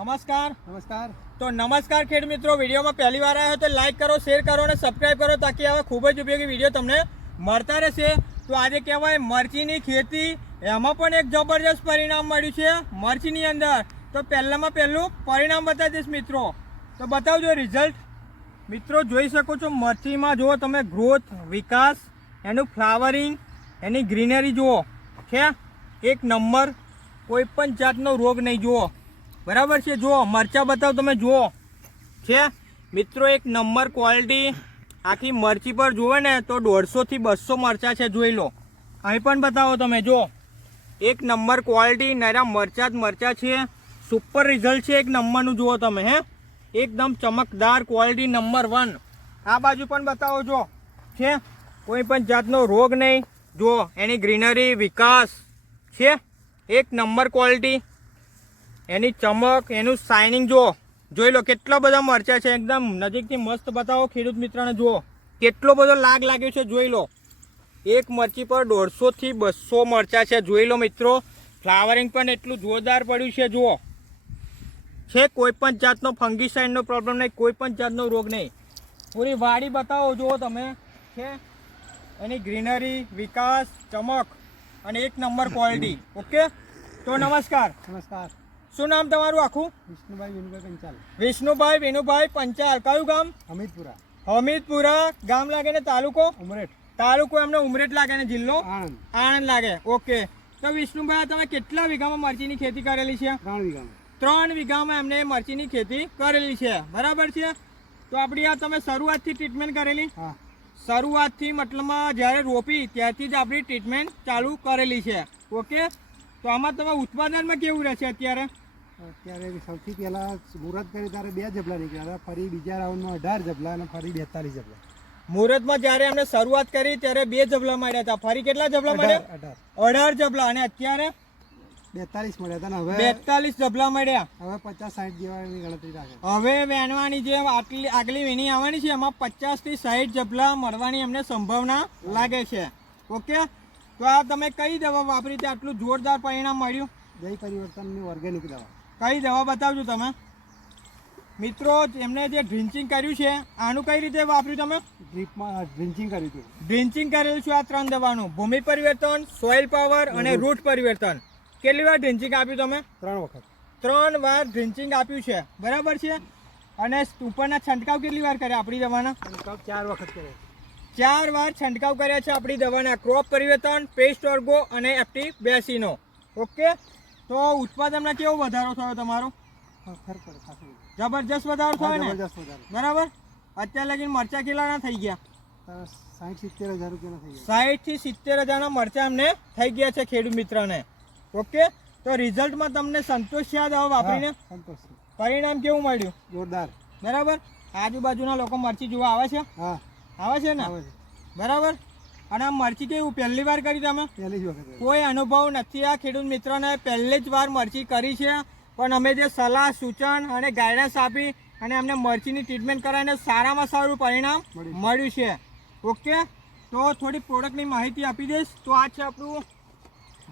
નમસ્કાર. નમસ્કાર. તો નમસ્કાર ખેડ મિત્રો વિડીયોમાં પહેલી વાર આવ્યો તો લાઈક કરો શેર કરો અને સબસ્ક્રાઈબ કરો તાકી આવા ખૂબ જ ઉપયોગી વીડિયો તમને મળતા રહેશે. તો આજે કહેવાય મરચીની ખેતી. એમાં પણ એક જબરજસ્ત પરિણામ મળ્યું છે મરચીની અંદર. તો પહેલામાં પહેલું પરિણામ બતાવી દઈશ મિત્રો. તો બતાવજો રિઝલ્ટ મિત્રો જોઈ શકો છો મરચીમાં જુઓ તમે ગ્રોથ વિકાસ એનું ફ્લાવરિંગ એની ગ્રીનરી જુઓ. છે એક નંબર. કોઈ પણ જાતનો રોગ નહીં જુઓ. બરાબર છે, જુઓ, મરચા બતાવો, તમે જુઓ. છે? મિત્રો, એક નંબર ક્વોલિટી આખી મરચી પર જુએ ને, તો દોઢસોથી બસો મરચા છે, જોઈ લો. અહીં પણ બતાવો તમે, જુઓ. એક નંબર ક્વોલિટી નરા મરચા જ મરચા છે. સુપર રિઝલ્ટ છે એક નંબરનું, જુઓ તમે, હે? એકદમ ચમકદાર ક્વોલિટી નંબર વન. આ બાજુ પણ બતાવો જો છે? કોઈ પણ જાતનો રોગ નહીં. જુઓ, એની ગ્રીનરી વિકાસ. છે? એક નંબર ક્વોલિટી એની ચમક, એનું શાઇનિંગ જુઓ. જોઈ લો, કેટલા બધા મરચા છે, એકદમ નજીકથી મસ્ત બતાવો ખેડૂત મિત્રને, જુઓ. કેટલો બધો લાગ લાગ્યો છે, જોઈ લો. એક મરચી પર દોઢસોથી બસો મરચા છે, જોઈ લો મિત્રો. ફ્લાવરિંગ પણ એટલું જોરદાર પડ્યું છે, જુઓ. છે કોઈ પણ જાતનો ફંગીસાઇડનો પ્રોબ્લેમ નહીં, કોઈ પણ જાતનો રોગ નહીં. પૂરી વાડી બતાવો, જુઓ તમે. છે એની ગ્રીનરી વિકાસ, ચમક અને એક નંબર ક્વોલિટી ઓકે તો નમસ્કાર. નમસ્કાર. શું નામ તમારું આખું? વિષ્ણુભાઈ વિનુભાઈ પંચાલ વિષ્ણુભાઈ વિનુભાઈ પંચાલ. કયું ગામ? હમીદપુરા. હમીદપુરા. ગામ લાગે ને તાલુકો? ઉમરેઠ. તાલુકો એમને ઉમરેઠ લાગે ને જિલ્લો? આણંદ. આણંદ લાગે. ઓકે. તો વિષ્ણુભાઈ તમે કેટલા વીઘામાં મરચીની ખેતી કરેલી છે? ત્રણ વીઘામાં. ત્રણ વીઘામાં એમને મરચીની ખેતી કરેલી છે. બરાબર છે? તો આપણી આ તમે શરૂઆતથી ટ્રીટમેન્ટ કરેલી? હા. શરૂઆતથી મતલબમાં જ્યારે રોપી ત્યારથી જ આપણી ટ્રીટમેન્ટ ચાલુ કરેલી છે. ઓકે? તો આમાં તમે ઉત્પાદનમાં કેવું રહેશે અત્યારે? અત્યારે સૌથી પહેલા મુહૂર્ત કરી ત્યારે બે જબલા નીકળ્યા હતા. ફરી બીજા રાઉન્ડમાં અઢાર જબલા અને ફરી બેતાલીસ જબલા મુહૂર્તમાં જ્યારે એમને શરૂઆત કરી ત્યારે બે જબલા મળ્યા હતા. ફરી કેટલા જબલા મળ્યા અઢાર. જબલા અને અત્યારે? બેતાલીસ મળ્યા હતા હવે બેતાલીસ જબલા મળ્યા હવે પચાસ સાઠ જેવાની ગણતરી રાખે. હવે વેણવાની જે આટલી આગલી વીણી આવવાની છે એમાં પચાસથી સાઠ જબલા મળવાની એમને સંભાવના લાગે છે. ઓકે? તો આ તમે કઈ દવા વાપરી તે આટલું જોરદાર પરિણામ મળ્યું? જય પરિવર્તનની ઓર્ગેનિક દવા. કઈ દવા બતાવજો તમે? મિત્રો એમને જે ડ્રિન્ચિંગ કર્યું છે આનું કઈ રીતે વાપર્યું તમે? ડ્રીપમાં ડ્રિન્ચિંગ કર્યું હતું. ડ્રિન્ચિંગ કરેલું છે આ ત્રણ દવાનું. ભૂમિ પરિવર્તન સોઇલ પાવર અને રૂટ પરિવર્તન. કેટલી વાર ડ્રિન્ચિંગ આપ્યું તમે? ત્રણ વખત. ત્રણ વાર ડ્રિન્ચિંગ આપ્યું છે. બરાબર છે? અને ઉપરના છંટકાવ કેટલી વાર કર્યા આપણી દવાના? છંટકાવ ચાર વખત કરે ચાર વાર છંટકાવ કર્યા છે આપણી દવાના. ક્રોપ પરિવર્તન પેસ્ટ ઓર્ગો અને એફટી બેસીનો. ઓકે? તો ઉત્પાદનમાં કેવો વધારો થયો તમારો? જબરજસ્ત વધારો થયો ને? બરાબર? અત્યારે લગીને મરચા કેટલાના થઈ ગયા? સાઠથી સિત્તેર હજારના મરચા અમને થઈ ગયા છે ખેડૂત મિત્રને. ઓકે? તો રિઝલ્ટમાં તમને સંતોષ છે આ દવા વાપરીને. પરિણામ કેવું મળ્યું? જોરદાર. બરાબર? આજુબાજુના લોકો મરચી જોવા આવે છે? હા. આવે છે ને? આવે છે. બરાબર? અને આ મરચી કેવું? પહેલી વાર કરી તમે? પહેલી જ વખત કોઈ અનુભવ નથી આ ખેડૂત મિત્રોને. પહેલી જ વાર મરચી કરી છે. પણ અમે જે સલાહ સૂચન અને ગાઈડન્સ આપી અને અમને મરચીની ટ્રીટમેન્ટ કરાવીને સારામાં સારું પરિણામ મળ્યું. મળ્યું છે. ઓકે તો થોડી પ્રોડક્ટની માહિતી આપી દઈશ. તો આ છે આપણું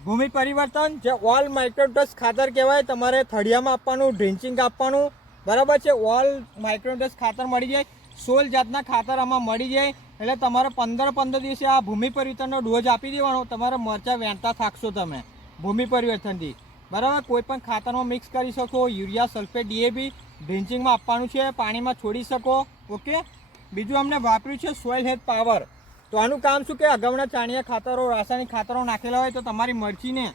ભૂમિ પરિવર્તન જે ઓલ માઇક્રોડસ ખાતર કહેવાય. તમારે થળિયામાં આપવાનું ડ્રિન્ચિંગ આપવાનું બરાબર છે. ઓલ માઇક્રોડસ ખાતર મળી જાય. સોલ જાતના ખાતર આમાં મળી જાય. એટલે તમારે પંદર પંદર દિવસે આ ભૂમિ પરિવર્તનનો ડોઝ આપી દેવાનો. તમારે મરચાં વેણતા થાકશો તમે. ભૂમિ પરિવર્તનથી. બરાબર? કોઈ પણ ખાતરમાં મિક્સ કરી શકો. યુરિયા સલ્ફેટ ડીએબી ડ્રિન્ચિંગમાં આપવાનું છે. પાણીમાં છોડી શકો. ઓકે બીજું અમને વાપર્યું છે સોઇલ હેલ્થ પાવર તો આનું કામ શું કે? અગાઉના ચાણિયા ખાતરો, રાસાયણિક ખાતરો નાખેલા હોય તો તમારી મરચીને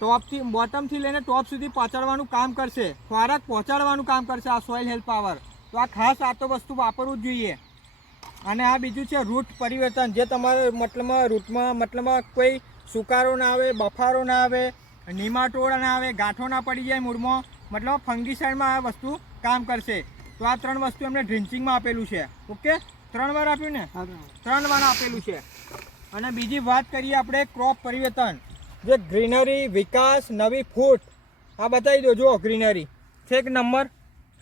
ટોપથી બોટમથી લઈને ટોપ સુધી પહોંચાડવાનું કામ કરશે. ખોરાક પહોંચાડવાનું કામ કરશે આ સોઇલ હેલ્થ પાવર. તો આ ખાસ આ તો વસ્તુ વાપરવું જ જોઈએ. અને આ બીજું છે રૂટ પરિવર્તન. જે તમારે મતલબમાં રૂટમાં મતલબમાં કોઈ સુકારો ના આવે બફારો ના આવે નીમાટોળ ના આવે ગાંઠો ના પડી જાય મૂળમાં મતલબ ફંગીસાઇડમાં આ વસ્તુ કામ કરશે. તો આ ત્રણ વસ્તુ એમને ડ્રિન્ચિંગમાં આપેલું છે. ઓકે? ત્રણ વાર આપ્યું ને? ત્રણ વાર આપેલું છે. અને બીજી વાત કરીએ આપણે ક્રોપ પરિવર્તન. જે ગ્રીનરી વિકાસ, નવી ફૂટ આ બતાવી દો, જુઓ ગ્રીનરી છે એક નંબર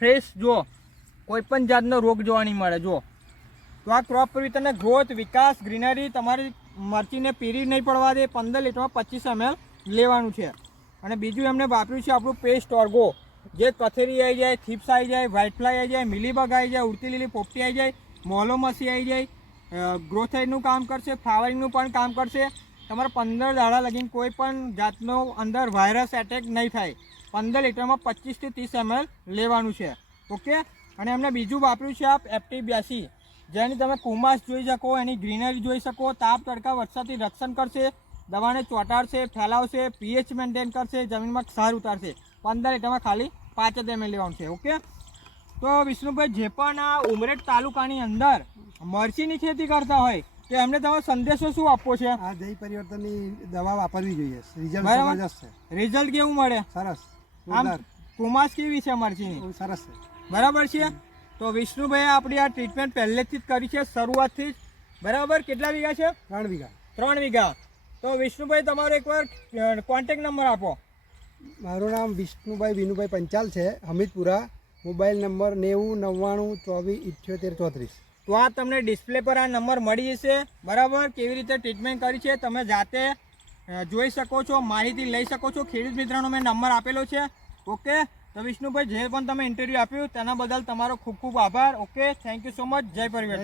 ફ્રેશ જુઓ. કોઈ પણ જાતનો રોગ જોવા નહીં મળે, જુઓ. તો આ ક્રોપ પરિવર્તનને ગ્રોથ વિકાસ ગ્રીનરી તમારી મરચીને પીરી નહીં પડવા દે, પંદર લીટરમાં પચીસ એમએલ લેવાનું છે. અને બીજું એમને વાપર્યું છે આપણું પેસ્ટ ઓર્ગો જે કથેરી આવી જાય થીપ્સ આવી જાય વ્હાઇટ આવી જાય, મિલીબગ આવી જાય, ઉડતી લીલી પોપટી આવી જાય, મોલોમસી આવી જાય ગ્રોથાઇડનું કામ કરશે ફ્લાવરિંગનું પણ કામ કરશે તમારે પંદર દાડા લગીને કોઈ પણ જાતનો અંદર વાયરસ એટેક નહીં થાય. પંદર લીટરમાં પચીસથી ત્રીસ એમએલ લેવાનું છે. ઓકે? અને એમને બીજું વાપર્યું છે આપ એફટી બ્યાસી જેની તમે કુમાસ જોઈ શકો, એની ગ્રીનરી જોઈ શકો, તાપ તડકા વરસાદથી રક્ષણ કરશે, દવાને ચોંટાડશે, ફેલાવશે પીએચ મેન્ટેન કરશે, જમીનમાં ક્ષાર ઉતારશે. પંદર લીટરમાં ખાલી પાંચ જ એમએલ લેવાનું છે, ઓકે? તો વિષ્ણુભાઈ, જે પણ આ ઉમરેઠ તાલુકાની અંદર મરચીની ખેતી કરતા હોય તો એમને તમે સંદેશો શું આપવો છે? આ જય પરિવર્તનની દવા વાપરવી જોઈએ. રિઝલ્ટ. જબરજસ્ત છે. રિઝલ્ટ કેવું મળે? સરસ. આમ. કુમાસ કેવી છે મરચીની સરસ છે. બરાબર છે? તો વિષ્ણુભાઈએ આપણી આ ટ્રીટમેન્ટ પહેલેથી જ કરી છે શરૂઆતથી જ. બરાબર? કેટલા વીઘા છે? ત્રણ વીઘા. ત્રણ વીઘા. તો વિષ્ણુભાઈ તમારો એકવાર કોન્ટેક નંબર આપો. મારું નામ વિષ્ણુભાઈ વિનુભાઈ પંચાલ છે હમીદપુરા. મોબાઈલ નંબર નેવું નવ્વાણું ચોવીસ ઇઠ્યોતેર ચોત્રીસ. તો આ તમને ડિસ્પ્લે પર આ નંબર મળી જશે. બરાબર? કેવી રીતે ટ્રીટમેન્ટ કરી છે તમે જાતે જોઈ શકો છો માહિતી લઈ શકો છો. ખેડૂત મિત્રોનો મેં નંબર આપેલો છે. ઓકે? તો વિષ્ણુભાઈ જે પણ તમે ઇન્ટરવ્યૂ આપ્યું તેના બદલ તમારો ખૂબ ખૂબ આભાર. Okay? Thank you so much જય પરિવાર